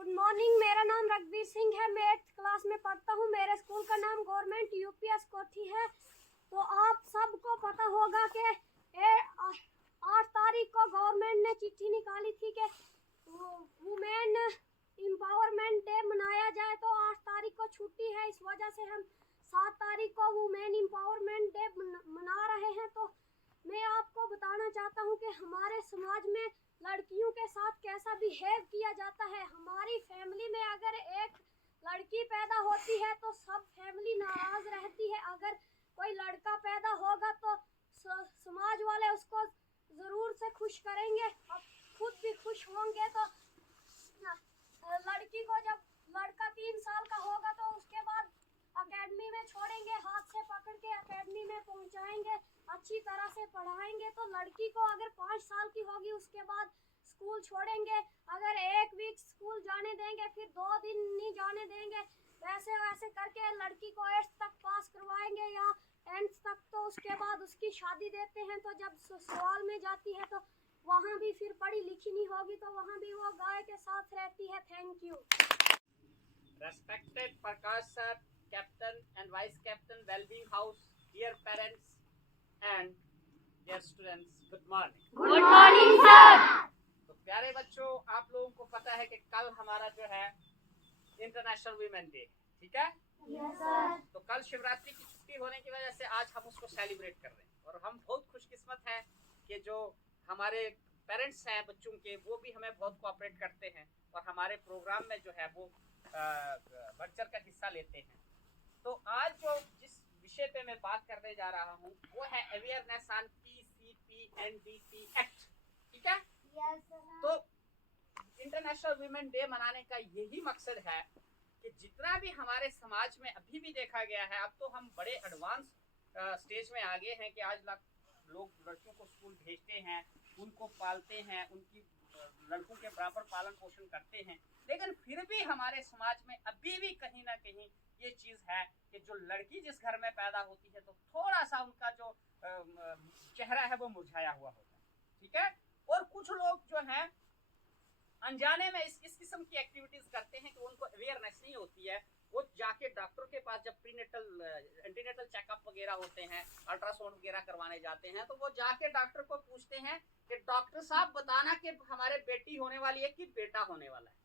Good morning. मेरा नाम रघुवीर सिंह है। मैं 8th क्लास में पढ़ता हूँ। मेरे स्कूल का नाम गवर्नमेंट यूपीएस कोठी है। तो आप सबको पता होगा कि 8 तारीख को गवर्नमेंट ने चिट्ठी निकाली थी कि वुमेन एम्पावरमेंट डे मनाया जाए। तो 8 तारीख को छुट्टी है, इस वजह से हम 7 तारीख को वुमेन एम्पावरमेंट डे मना रहे हैं। तो मैं आपको बताना चाहता हूँ कि हमारे समाज में लड़कियों के साथ कैसा बिहेव किया जाता है। हमारी फैमिली में अगर एक लड़की पैदा होती है तो सब फैमिली नाराज रहती है। अगर कोई लड़का पैदा होगा तो समाज वाले उसको जरूर से खुश करेंगे, अब खुद भी खुश होंगे। तो लड़की को जब लड़का 3 साल का होगा तो उसके बाद एकेडमी में छोड़ेंगे, हाथ से पकड़ के एकेडमी में पहुंचाएंगे, अच्छी तरह से पढ़ाएंगे। तो लड़की को अगर 5 साल की होगी उसके बाद स्कूल छोड़ेंगे। अगर 1 वीक स्कूल जाने देंगे, फिर 2 दिन नहीं जाने देंगे, वैसे वैसे करके लड़की को 8th तक पास करवाएंगे या 10th तक। तो उसके बाद उसकी शादी देते हैं। तो जब ससुराल में जाती है तो वहाँ भी फिर पढ़ी लिखी नहीं होगी, तो वहाँ भी वो गाय के साथ रहती है। Thank you. Respected Prakash sir, Captain and Vice Captain, Wellbeing House, dear parents and dear students, good morning. Good morning sir. तो प्यारे बच्चों, आप लोगों को पता है कि कल हमारा जो है इंटरनेशनल वीमेन डे, ठीक है? Yes sir. तो कल शिवरात्रि की छुट्टी होने की वजह से आज हम उसको सेलिब्रेट कर रहे हैं और हम बहुत खुशकिस्मत हैं कि जो हमारे पेरेंट्स हैं बच्चों के, वो भी हमें बहुत कोऑपरेट करते हैं और हमारे प्रोग्राम में जो है वो बढ़ चढ़ कर हिस्सा लेते हैं। तो आज जो जिस विषय पे मैं बात करने जा रहा हूँ वो है अवेयरनेस ऑन PCPNDT एक्ट, ठीक है? Yes sir. तो इंटरनेशनल वुमेन डे मनाने का यही मकसद है कि जितना भी हमारे समाज में अभी भी देखा गया है, अब तो हम बड़े एडवांस स्टेज में आगे हैं कि आज लोग लड़कियों को स्कूल भेजते हैं, उनको पालते हैं, उनकी लड़कों के बराबर पालन पोषण करते हैं। लेकिन फिर भी हमारे समाज में अभी भी कहीं ना कहीं ये चीज़ है कि जो लड़की जिस घर में पैदा होती है तो थोड़ा सा उनका जो चेहरा है वो मुरझाया हुआ होता है, ठीक है? और कुछ लोग जो हैं अनजाने में इस किस्म की एक्टिविटीज करते हैं कि उनको अवेयरनेस नहीं होती है। वो जाके डॉक्टर के पास जब प्रीनेटल एंटीनेटल चेकअप वगैरह होते हैं, अल्ट्रासाउंड वगैरह करवाने जाते हैं, तो वो जाके डॉक्टर को पूछते हैं कि डॉक्टर साहब बताना कि हमारे बेटी होने वाली है कि बेटा होने वाला है।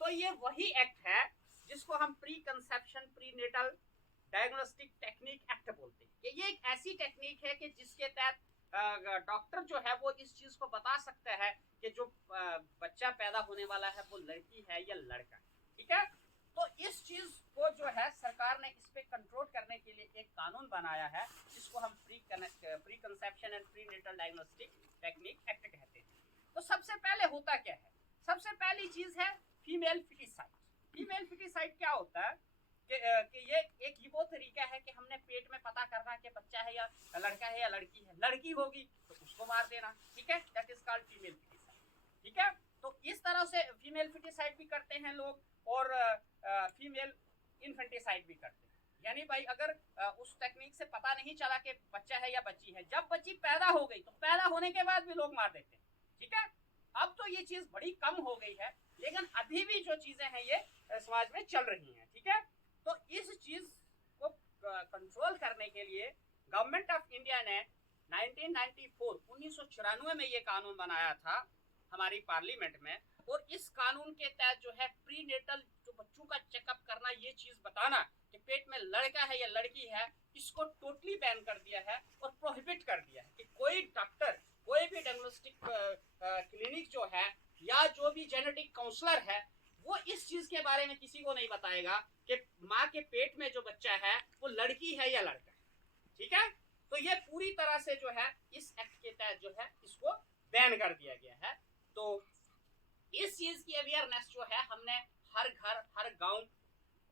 तो ये वही एक्ट है जिसको हम pre conception prenatal diagnostic technique act बोलते हैं। ये एक ऐसी टेक्निक है कि जिसके तहत डॉक्टर जो है वो इस चीज को बता सकता है कि जो बच्चा पैदा होने वाला है वो लड़की है या लड़का है, ठीक है? तो इस चीज को जो है सरकार ने इस पे कंट्रोल करने के लिए एक कानून बनाया है जिसको हम pre conception and prenatal diagnostic technique act कहते हैं। तो सबसे पहले होता क्या है? सबसे पहली चीज है फीमेल फिटिसाइड। फीमेल फिटिसाइड क्या होता है कि ये एक वो तरीका है कि हमने पेट में पता करना कि बच्चा है या लड़का है या लड़की है। लड़की होगी तो उसको मार देना, ठीक है? That is called female foeticide, ठीक है? तो इस तरह से फीमेल फिटिसाइड भी करते हैं लोग और फीमेल इन्फेंटिसाइड भी करते हैं। यानी भाई अगर उस टेक्निक से पता नहीं चला कि बच्चा है या बच्ची है, जब बच्ची पैदा हो गई तो पैदा होने के बाद भी लोग मार देते हैं, ठीक है? अब तो ये चीज बड़ी कम हो गई है, लेकिन अभी भी जो चीजें हैं ये समाज में चल रही हैं, ठीक है? तो इस चीज को कंट्रोल करने के लिए गवर्नमेंट ऑफ इंडिया ने 1994 में ये कानून बनाया था हमारी पार्लियामेंट में। और इस कानून के तहत जो है प्रीनेटल जो बच्चों का चेकअप करना, ये चीज बताना कि पेट में लड़का है या लड़की है, इसको टोटली बैन कर दिया है और प्रोहिबिट कर दिया है कि कोई डॉक्टर, कोई भी डायग्नोस्टिक क्लिनिक जो है या जो भी जेनेटिक काउंसलर है वो इस चीज के बारे में किसी को नहीं बताएगा कि माँ के पेट में जो बच्चा है वो लड़की है या लड़का है, ठीक है? तो ये पूरी तरह से जो है इस एक्ट के तहत जो है इसको बैन कर दिया गया है। तो इस चीज की अवेयरनेस जो है हमने हर घर, हर गांव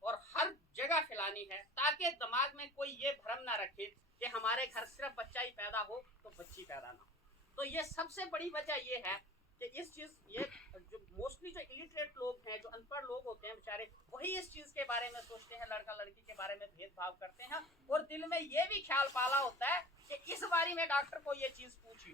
और हर जगह फैलानी है ताकि दिमाग में कोई ये भ्रम ना रखे कि हमारे घर सिर्फ बच्चा ही पैदा हो तो बच्ची पैदा ना हो। तो ये सबसे बड़ी वजह ये है कि इस चीज ये जो मोस्टली जो इलिटरेट लोग हैं, जो अनपढ़ लोग होते हैं बेचारे, वही इस चीज के बारे में सोचते हैं, लड़का लड़की के बारे में भेदभाव करते हैं और दिल में ये भी ख्याल पाला होता है कि इस बारे में डॉक्टर को ये चीज पूछी,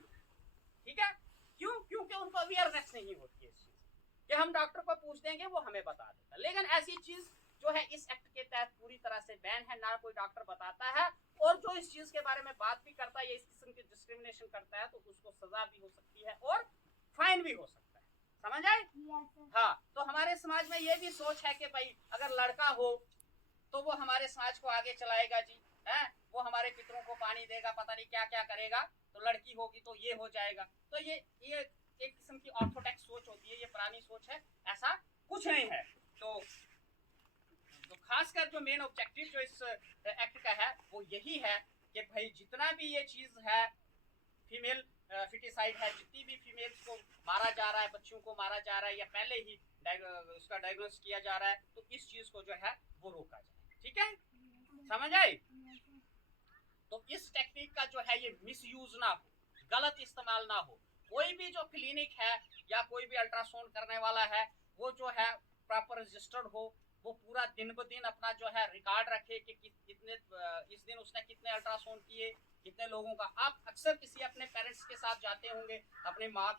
ठीक है? क्यों? क्योंकि उनको अवेयरनेस नहीं होती है इस चीज। कि हम डॉक्टर को पूछ देंगे, वो हमें बता देगा। लेकिन ऐसी चीज जो है इस एक्ट के तहत पूरी तरह से बैन है, ना कोई डॉक्टर बताता है, और जो इस चीज के बारे में बात भी करता है या इस किस्म की डिस्क्रिमिनेशन करता है तो उसको सजा भी हो सकती है और फाइन भी हो सकता है। समझ आए? हाँ, तो हमारे समाज में ये भी सोच है कि भाई अगर लड़का हो तो वो हमारे समाज को आगे चलाएगा जी, है, वो हमारे पितरों को पानी देगा, पता नहीं क्या क्या करेगा, तो लड़की होगी तो ये हो जाएगा। तो ये एक किस्म की ऑर्थोडॉक्स सोच होती है, ये पुरानी सोच है, ऐसा कुछ नहीं है। तो खासकर जो मेन ऑब्जेक्टिव जो इस एक्ट का है वो यही है कि भाई जितना भी ये चीज है फीमेल फिटिसाइड है, जितनी भी फीमेल्स को मारा जा रहा है, बच्चों को मारा जा रहा है या पहले ही उसका डायग्नोस किया जा रहा है, तो इस चीज को जो है वो रोका जाए। ठीक है, समझ आई? तो इस टेक्निक का जो है ये मिसयूज ना हो, गलत इस्तेमाल ना हो। कोई भी जो क्लिनिक है या कोई भी अल्ट्रासाउंड करने वाला है वो जो है प्रॉपर रजिस्टर्ड हो, वो पूरा दिन ब दिन अपना जो है रिकॉर्ड रखे कि कितने इस दिन उसने कितने अल्ट्रासाउंड किए, कितने लोगों का। आप अक्सर किसी अपने पेरेंट्स के साथ जाते होंगे, अपने माँ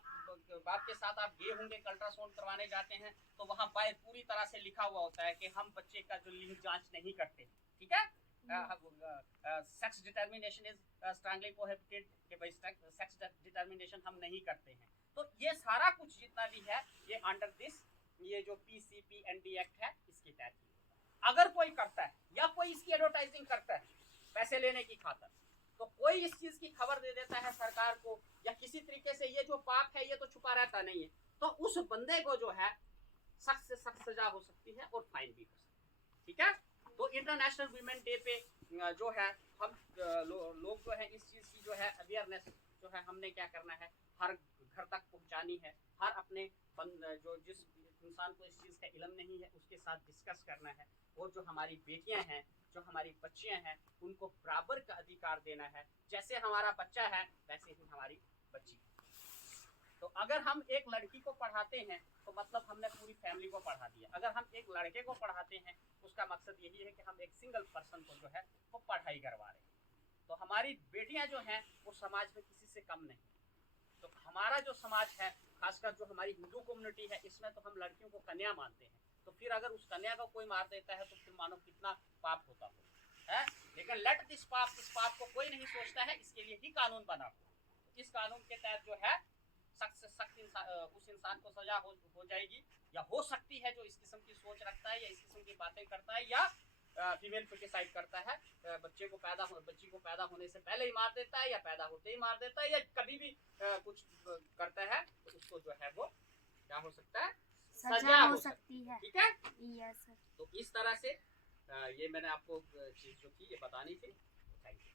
बाप के साथ आप गए होंगे, अल्ट्रासाउंड करवाने जाते हैं, तो वहाँ बाय पूरी तरह से लिखा हुआ होता है कि हम बच्चे का जो लिंग जांच नहीं करते। ठीक है, sex determination is strongly prohibited, कि भाई सेक्स डिटर्मिनेशन हम नहीं करते हैं। तो ये सारा कुछ जितना भी है ये अंडर दिस ये जो PCPND एक्ट है इसके तहत। अगर कोई करता है या कोई इसकी एडवर्टाइजिंग करता है पैसे लेने की खातर, तो कोई इस चीज की खबर दे देता है सरकार को या किसी तरीके से, ये जो पाप है ये तो छुपा रहता नहीं है, तो उस बंदे को जो है सख्त से सख्त सजा हो सकती है और फाइन भी हो सकती है। ठीक है, तो इंटरनेशनल वीमेन डे पे जो है हम लोग जो है इस चीज की जो है अवेयरनेस जो है हमने क्या करना है, हर घर तक पहुंचानी है। हर अपने जो जिस इंसान को इस चीज का इल्म नहीं है उसके साथ डिस्कस करना है। और जो हमारी बेटियां हैं, जो हमारी बच्चियां हैं, उनको बराबर का अधिकार देना है। जैसे हमारा बच्चा है वैसे ही हमारी बच्ची। तो अगर हम एक लड़की को पढ़ाते हैं तो मतलब हमने पूरी फैमिली को पढ़ा दिया। अगर हम एक लड़के को पढ़ाते हैं उसका मकसद यही है कि हम एक सिंगल पर्सन को जो है वो पढ़ाई करवा रहे हैं। तो हमारी बेटियां जो हैं वो समाज में किसी से कम नहीं। तो हमारा जो समाज है, खासकर जो हमारी हिंदू कम्युनिटी है, इसमें तो हम लड़कियों को कन्या मानते हैं। तो फिर अगर उस कन्या को कोई मार देता है तो फिर मानो कितना पाप होता हो, है? लेकिन लेट दिस पाप, इस पाप को कोई नहीं सोचता है, इसके लिए ही कानून बना हुआ। इस कानून के तहत जो है सख्त से सख्त उस इंसान को सजा हो जाएगी, या हो सकती है जो इस किस्म की सोच रखता है या इस किस्म की बातें करता है या फीमेल फिटिसाइड करता है, बच्ची को पैदा होने से पहले ही मार देता है या पैदा होते ही मार देता है या कभी भी कुछ करता है, तो उसको जो है वो क्या हो सकता है, सजा हो सकती है। ठीक है, यस सर। तो इस तरह से ये मैंने आपको चीज जो थी ये बतानी थी। Thank you.